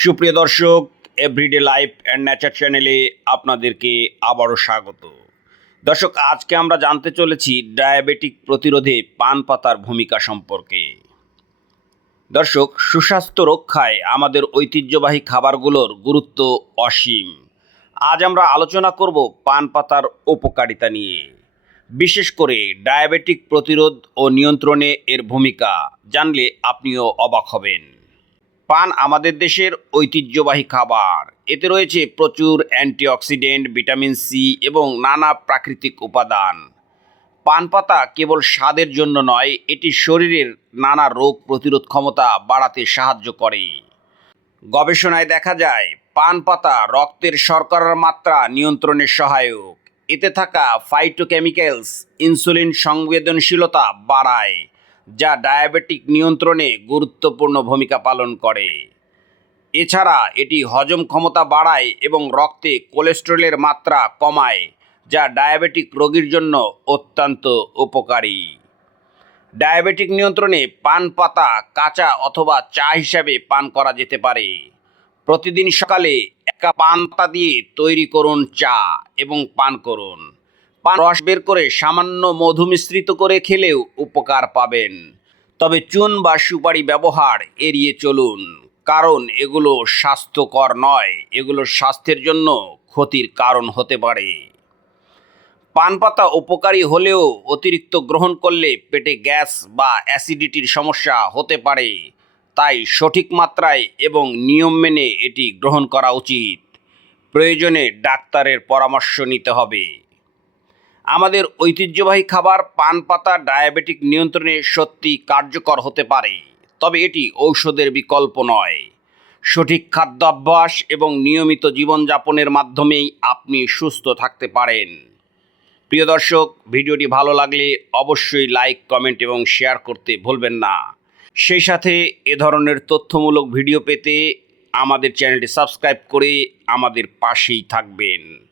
সুপ্রিয় দর্শক everyday life and nature চ্যানেলে আপনাদেরকে আবারও স্বাগত। দর্শক, আজকে আমরা জানতে চলেছি ডায়াবেটিক প্রতিরোধে পান পাতার ভূমিকা সম্পর্কে। দর্শক, সুস্বাস্থ্য রক্ষায় আমাদের ঐতিহ্যবাহী খাবারগুলোর গুরুত্ব অসীম। আজ আমরা আলোচনা করব পান পাতার উপকারিতা নিয়ে। বিশেষ করে ডায়াবেটিক প্রতিরোধ ও নিয়ন্ত্রণে এর ভূমিকা। জানলে আপনিও অবাক হবেন। পান আমাদের দেশের ঐতিহ্যবাহী খাবার। এতে রয়েছে প্রচুর অ্যান্টিঅক্সিডেন্ট, ভিটামিন সি এবং নানা প্রাকৃতিক উপাদান। পান পাতা কেবল স্বাদের জন্য নয়, এটি শরীরের নানা রোগ প্রতিরোধ ক্ষমতা বাড়াতে সাহায্য করে। গবেষণায় দেখা যায়, পান পাতা রক্তের শর্করার মাত্রা নিয়ন্ত্রণে সহায়ক। এতে থাকা ফাইটোকেমিক্যালস ইনসুলিন সংবেদনশীলতা বাড়ায়। যা ডায়াবেটিক নিয়ন্ত্রণে গুরুত্বপূর্ণ ভূমিকা পালন করে। এছাড়া এটি হজম ক্ষমতা বাড়ায় এবং রক্তে কোলেস্টেরলের মাত্রা কমায়, যা ডায়াবেটিক রোগীর জন্য অত্যন্ত উপকারী। ডায়াবেটিক নিয়ন্ত্রণে পান পাতা, কাঁচা অথবা চা হিসাবে পান করা যেতে পারে। প্রতিদিন সকালে একা পান পাতা দিয়ে তৈরি করুন চা এবং পান করুন। পান রস বের করে সামান্য মধু মিশ্রিত করে খেলেও উপকার পাবেন। তবে চুন বা সুপারি ব্যবহার এড়িয়ে চলুন, কারণ এগুলো স্বাস্থ্যকর নয়। এগুলো স্বাস্থ্যের জন্য ক্ষতির কারণ হতে পারে। পান পাতা উপকারী হলেও অতিরিক্ত গ্রহণ করলে পেটে গ্যাস বা অ্যাসিডিটির সমস্যা হতে পারে। তাই সঠিক মাত্রায় এবং নিয়ম মেনে এটি গ্রহণ করা উচিত। প্রয়োজনে ডাক্তারের পরামর্শ নিতে হবে। আমাদের ঐতিহ্যবাহী খাবার, পান পাতা, ডায়াবেটিক নিয়ন্ত্রণে সত্যি কার্যকর হতে পারে। তবে এটি ঔষধের বিকল্প নয়। সঠিক খাদ্যাভ্যাস এবং নিয়মিত জীবনযাপনের মাধ্যমেই আপনি সুস্থ থাকতে পারেন। প্রিয় দর্শক, ভিডিওটি ভালো লাগলে অবশ্যই লাইক, কমেন্ট এবং শেয়ার করতে ভুলবেন না। সেই সাথে এ ধরনের তথ্যমূলক ভিডিও পেতে আমাদের চ্যানেলটি সাবস্ক্রাইব করে আমাদের পাশেই থাকবেন।